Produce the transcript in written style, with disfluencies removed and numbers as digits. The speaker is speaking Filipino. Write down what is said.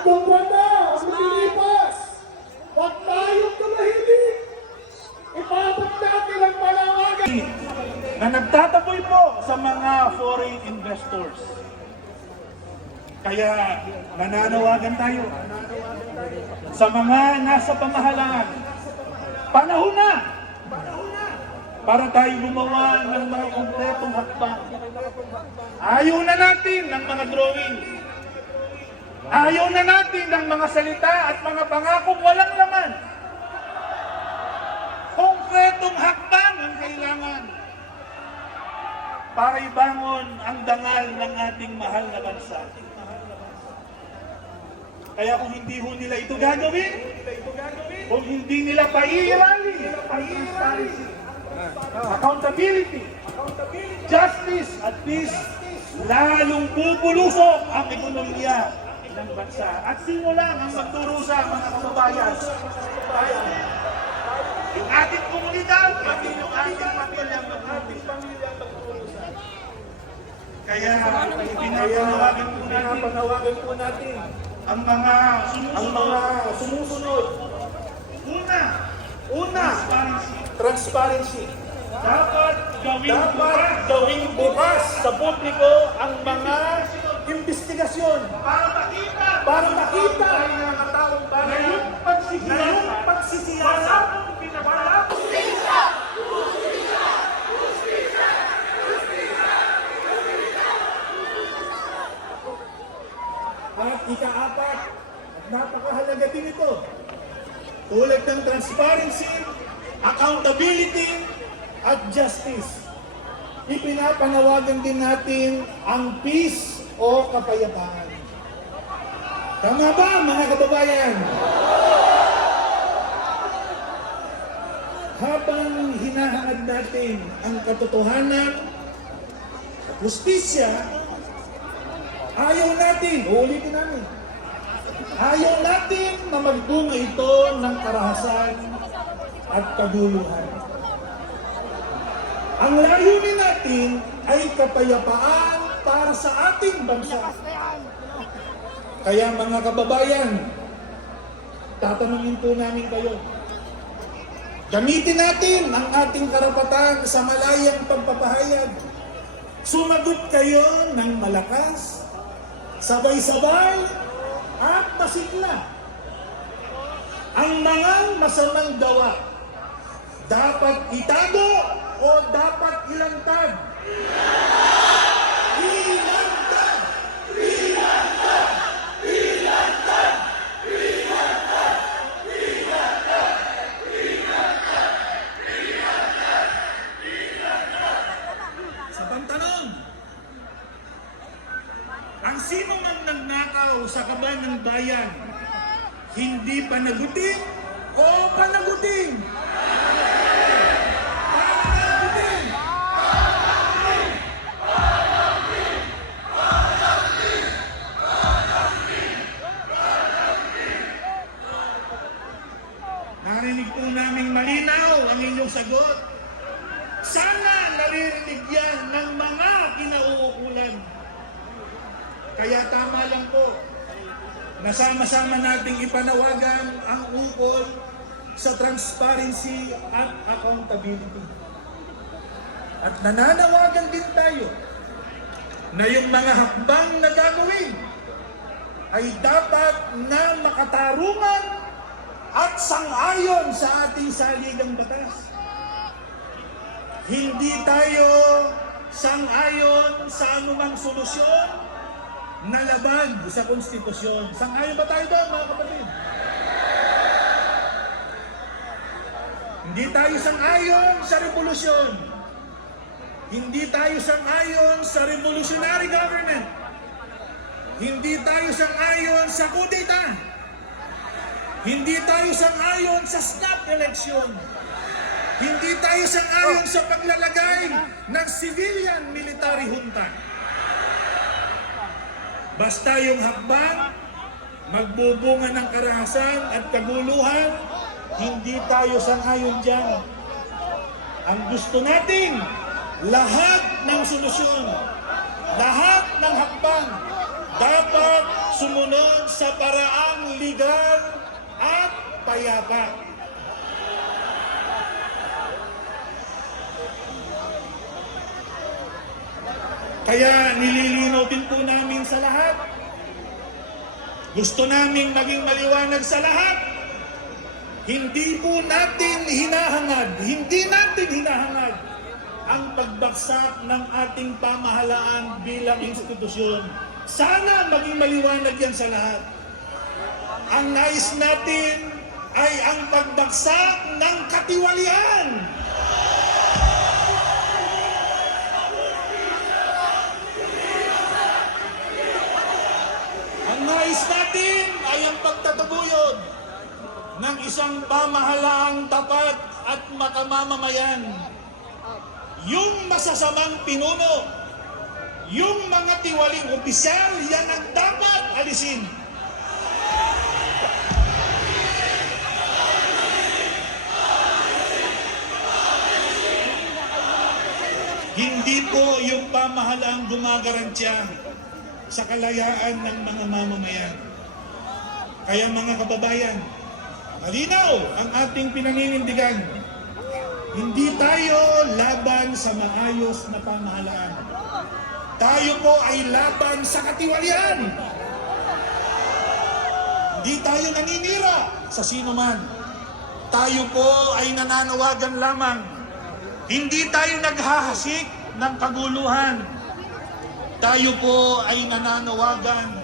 Tatlong buwan na ang lumilipas. Huwag tayong tumahimik. Ipaabot natin ang panawagan na nagtataboy po sa mga foreign investors. Kaya nananawagan tayo sa mga nasa pamahalaan. Panahon na para tayo gumawa ng mga konkretong hakbang. Ayaw na natin ng mga drawing. Ayaw na natin ng mga salita at mga pangakong walang laman. Konkretong hakbang ang kailangan para ibangon ang dangal ng ating mahal na bansa. Kaya kung hindi ho nila ito gagawin, kung hindi nila paiirali ang transparency, accountability, justice at peace, lalong pupulusok ang ekonomiya ng bansa. At sino lang ang magdurusa, mga kababayan? Yung ating komunidad, yung ating pamilya, magdurusa. Kaya pinapanawagan po natin ang mga sumusunod. Una, transparency. Dapat gawing bukas sa publiko ang mga investigasyon para makita ng taong bayan na yung pagsisiyasat at ika-apat, at napakahalaga din ito, tulad ng transparency, accountability, at justice. Ipinapanawagan din natin ang peace o kapayapaan. Tama ba, mga kababayan? Habang hinahangad natin ang katotohanan at justisya, ayaw natin, ulitin namin, ayaw natin na magbunga ito ng karahasan at kaguluhan. Ang layunin natin ay kapayapaan para sa ating bansa. Kaya mga kababayan, tatanungin po namin kayo, gamitin natin ang ating karapatan sa malayang pagpapahayag. Sumagot kayo ng malakas, sabay-sabay at masigla. Ang mga masamang gawa dapat itago o dapat ilantad? Ilantad! Ilantad! Ilantad! Ilantad! Ilantad! Ilantad! Ilantad! Ilantad! Sa pantanong, ang sino man nagnakaw sa kaban ng bayan, hindi panagutin o panagutin? Narinig po namin malinaw ang inyong sagot. Sana naririnig yan ng mga kinauukulan. Kaya tama lang po, nasama-sama nating ipanawagan ang ukol sa transparency at accountability. At nananawagan din tayo na yung mga hakbang na gagawin ay dapat na makatarungan at sang-ayon sa ating saligang batas. Hindi tayo sang-ayon sa anumang solusyon na labag sa konstitusyon. Sang-ayon ba tayo doon, mga kapatid? Hindi tayo sang-ayon sa revolusyon. Hindi tayo sang-ayon sa revolutionary government. Hindi tayo sang-ayon sa kudeta. Hindi tayo sang-ayon sa snap election. Hindi tayo sang-ayon sa paglalagay ng civilian military junta. Basta yung hakbang, magbubunga ng karahasan at kaguluhan, hindi tayo sang-ayon dyan. Ang gusto natin, lahat ng solusyon, lahat ng hakbang, dapat sumunod sa paraang legal at payapa. Kaya nililinaw din po namin sa lahat. Gusto namin maging maliwanag sa lahat. Hindi po natin hinahangad ang pagbagsak ng ating pamahalaan bilang institusyon. Sana maging maliwanag yan sa lahat. Ang nais natin ay ang pagbagsak ng katiwalian. Ang nais natin ay ang pagtataguyod ng isang pamahalaang tapat at makamamamayan. Yung masasamang pinuno, yung mga tiwaling opisyal, yan ang dapat alisin. Hindi po yung pamahalaang gumagarantya sa kalayaan ng mga mamamayan. Kaya mga kababayan, malinaw ang ating pinaninindigan. Hindi tayo laban sa maayos na pamahalaan. Tayo po ay laban sa katiwalian. Hindi tayo naninira sa sino man. Tayo po ay nananawagan lamang. Hindi tayo naghahasik ng kaguluhan. Tayo po ay nananawagan